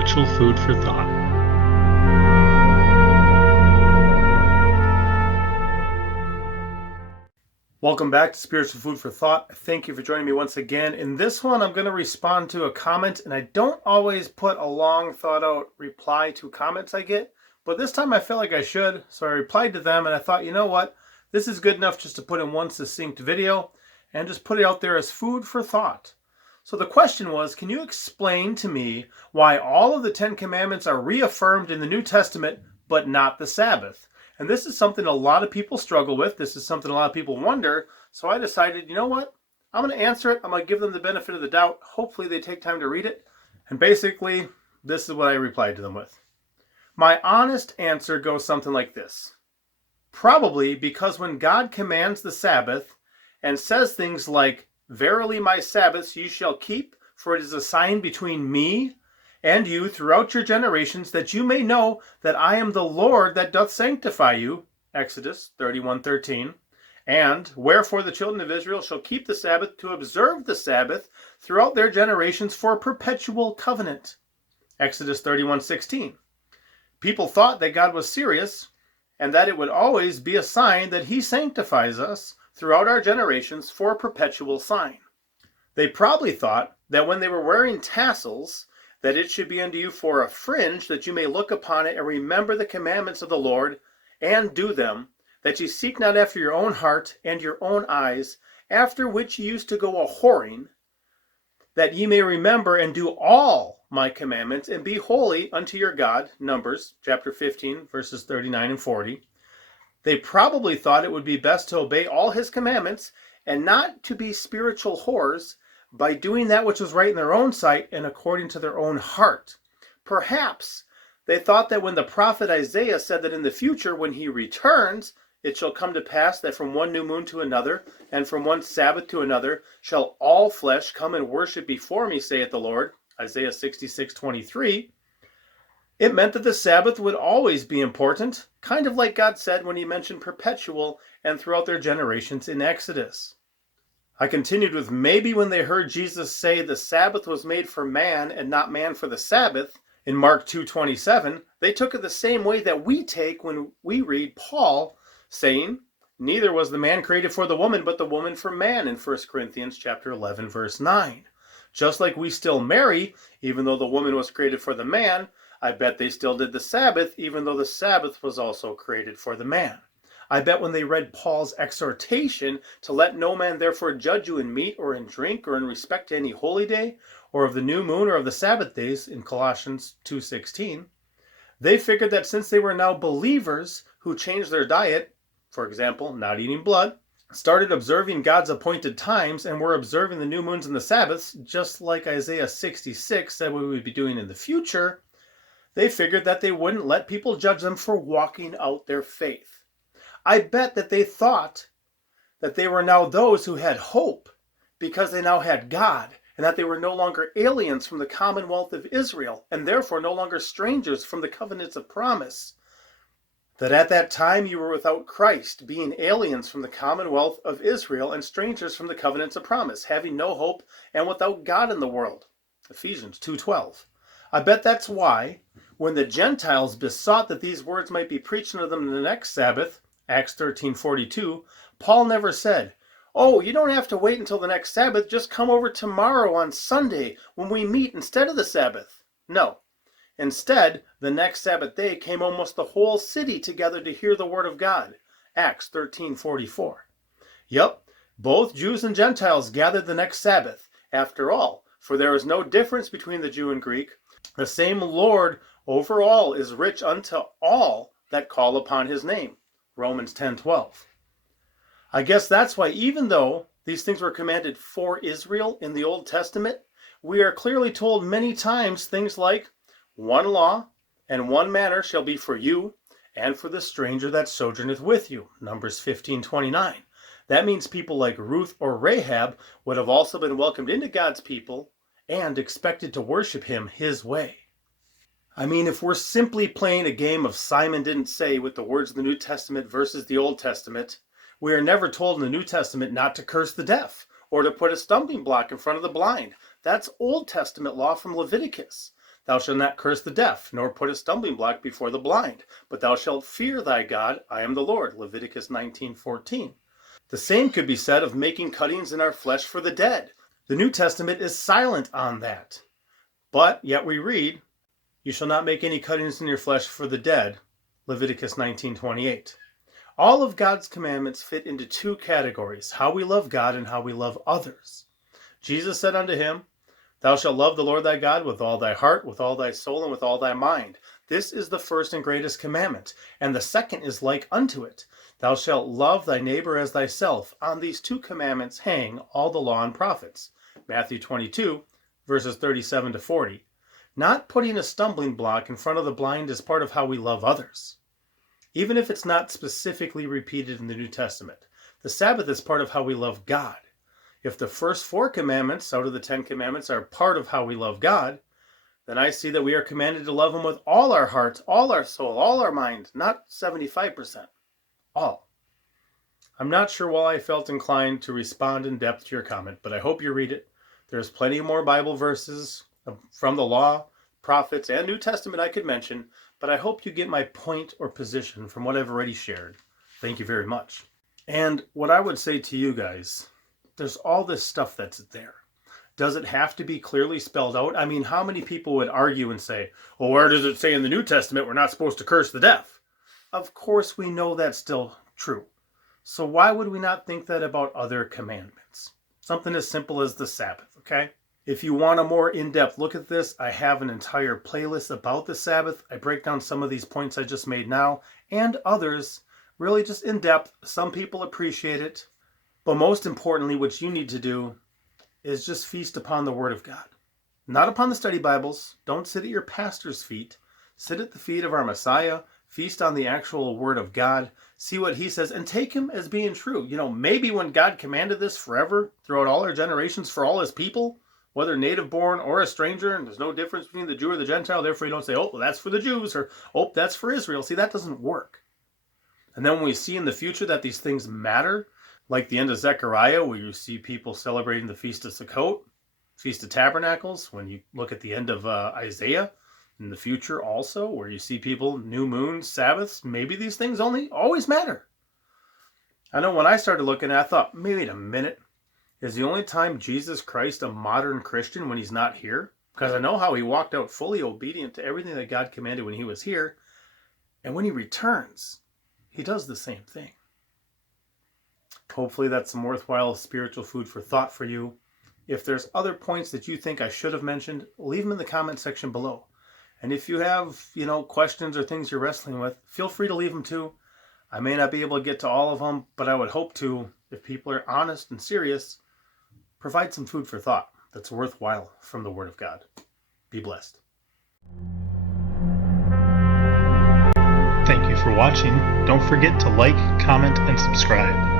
spiritual food for thought. Welcome back to Spiritual Food for Thought. Thank you for joining me once again. In this one, I'm going to respond to a comment, and I don't always put a long thought out reply to comments I get, but this time I felt like I should, so I replied to them, and I thought, you know what, this is good enough just to put in one succinct video and just put it out there as food for thought. So the question was, can you explain to me why all of the 10 commandments are reaffirmed in the New Testament, but not the Sabbath? And this is something a lot of people struggle with. This is something a lot of people wonder. So I decided, you know what? I'm going to answer it. I'm going to give them the benefit of the doubt. Hopefully they take time to read it. And basically, this is what I replied to them with. My honest answer goes something like this. Probably because when God commands the Sabbath and says things like, "Verily my Sabbaths you shall keep, for it is a sign between me and you throughout your generations, that you may know that I am the Lord that doth sanctify you," Exodus 31:13. And, "Wherefore the children of Israel shall keep the Sabbath to observe the Sabbath throughout their generations for a perpetual covenant," Exodus 31:16. People thought that God was serious and that it would always be a sign that he sanctifies us throughout our generations for a perpetual sign. They probably thought that when they were wearing tassels, that it should be unto you for a fringe, that you may look upon it and remember the commandments of the Lord and do them, that ye seek not after your own heart and your own eyes, after which ye used to go a-whoring, that ye may remember and do all my commandments and be holy unto your God. Numbers chapter 15, verses 39 and 40. They probably thought it would be best to obey all his commandments and not to be spiritual whores by doing that which was right in their own sight and according to their own heart. Perhaps they thought that when the prophet Isaiah said that in the future, when he returns, it shall come to pass that from one new moon to another, and from one Sabbath to another, shall all flesh come and worship before me, saith the Lord, Isaiah 66:23. It meant that the Sabbath would always be important, kind of like God said when he mentioned perpetual and throughout their generations in Exodus. I continued with, maybe when they heard Jesus say the Sabbath was made for man and not man for the Sabbath in Mark 2:27, they took it the same way that we take when we read Paul saying, "Neither was the man created for the woman, but the woman for man," in 1 Corinthians chapter 11, verse 9. Just like we still marry, even though the woman was created for the man, I bet they still did the Sabbath, even though the Sabbath was also created for the man. I bet when they read Paul's exhortation to let no man therefore judge you in meat or in drink or in respect to any holy day or of the new moon or of the Sabbath days in Colossians 2:16, they figured that since they were now believers who changed their diet, for example, not eating blood, started observing God's appointed times and were observing the new moons and the Sabbaths, just like Isaiah 66 said we would be doing in the future, they figured that they wouldn't let people judge them for walking out their faith. I bet that they thought that they were now those who had hope because they now had God, and that they were no longer aliens from the commonwealth of Israel, and therefore no longer strangers from the covenants of promise. That at that time you were without Christ, being aliens from the commonwealth of Israel and strangers from the covenants of promise, having no hope and without God in the world. Ephesians 2:12. I bet that's why, when the Gentiles besought that these words might be preached unto them in the next Sabbath, Acts 13:42, Paul never said, "Oh, you don't have to wait until the next Sabbath, just come over tomorrow on Sunday when we meet instead of the Sabbath." No. Instead, the next Sabbath day came almost the whole city together to hear the word of God, Acts 13:44. Yep, both Jews and Gentiles gathered the next Sabbath. After all, for there is no difference between the Jew and Greek. The same Lord over all is rich unto all that call upon his name. Romans 10:12. I guess that's why even though these things were commanded for Israel in the Old Testament, we are clearly told many times things like, "One law and one manner shall be for you and for the stranger that sojourneth with you," Numbers 15:29. That means people like Ruth or Rahab would have also been welcomed into God's people and expected to worship him his way. I mean, if we're simply playing a game of Simon didn't say with the words of the New Testament versus the Old Testament, we are never told in the New Testament not to curse the deaf or to put a stumbling block in front of the blind. That's Old Testament law from Leviticus. Thou shalt not curse the deaf, nor put a stumbling block before the blind, but thou shalt fear thy God. I am the Lord. Leviticus 19:14. The same could be said of making cuttings in our flesh for the dead. The New Testament is silent on that. But yet we read, you shall not make any cuttings in your flesh for the dead. Leviticus 19:28. All of God's commandments fit into two categories, how we love God and how we love others. Jesus said unto him, Thou shalt love the Lord thy God with all thy heart, with all thy soul, and with all thy mind. This is the first and greatest commandment, and the second is like unto it. Thou shalt love thy neighbor as thyself. On these two commandments hang all the law and prophets. Matthew 22, verses 37 to 40. Not putting a stumbling block in front of the blind is part of how we love others, even if it's not specifically repeated in the New Testament. The Sabbath is part of how we love God. If the first 4 commandments out of the 10 commandments are part of how we love God, then I see that we are commanded to love him with all our heart, all our soul, all our mind, not 75%. All. I'm not sure why I felt inclined to respond in depth to your comment, but I hope you read it. There's plenty more Bible verses from the law, prophets, and New Testament I could mention, but I hope you get my point or position from what I've already shared. Thank you very much. And what I would say to you guys, there's all this stuff that's there. Does it have to be clearly spelled out? I mean, how many people would argue and say, well, where does it say in the New Testament we're not supposed to curse the deaf? Of course we know that's still true. So why would we not think that about other commandments? Something as simple as the Sabbath, okay? If you want a more in-depth look at this, I have an entire playlist about the Sabbath. I break down some of these points I just made now and others, really just in depth. Some people appreciate it. But most importantly, what you need to do is just feast upon the Word of God. Not upon the study Bibles. Don't sit at your pastor's feet. Sit at the feet of our Messiah. Feast on the actual Word of God. See what he says and take him as being true. You know, maybe when God commanded this forever, throughout all our generations, for all his people, whether native born or a stranger, and there's no difference between the Jew or the Gentile, therefore you don't say, oh, well, that's for the Jews, or, oh, that's for Israel. See, that doesn't work. And then when we see in the future that these things matter, like the end of Zechariah, where you see people celebrating the Feast of Sukkot, Feast of Tabernacles, when you look at the end of Isaiah, in the future also, where you see people, new moons, Sabbaths, maybe these things always matter. I know when I started looking, I thought, wait a minute, is the only time Jesus Christ a modern Christian when he's not here? Because I know how he walked out fully obedient to everything that God commanded when he was here, and when he returns, he does the same thing. Hopefully that's some worthwhile spiritual food for thought for you. If there's other points that you think I should have mentioned, leave them in the comment section below. And if you have, questions or things you're wrestling with, feel free to leave them too. I may not be able to get to all of them, but I would hope to, if people are honest and serious, provide some food for thought that's worthwhile from the Word of God. Be blessed. Thank you for watching. Don't forget to like, comment, and subscribe.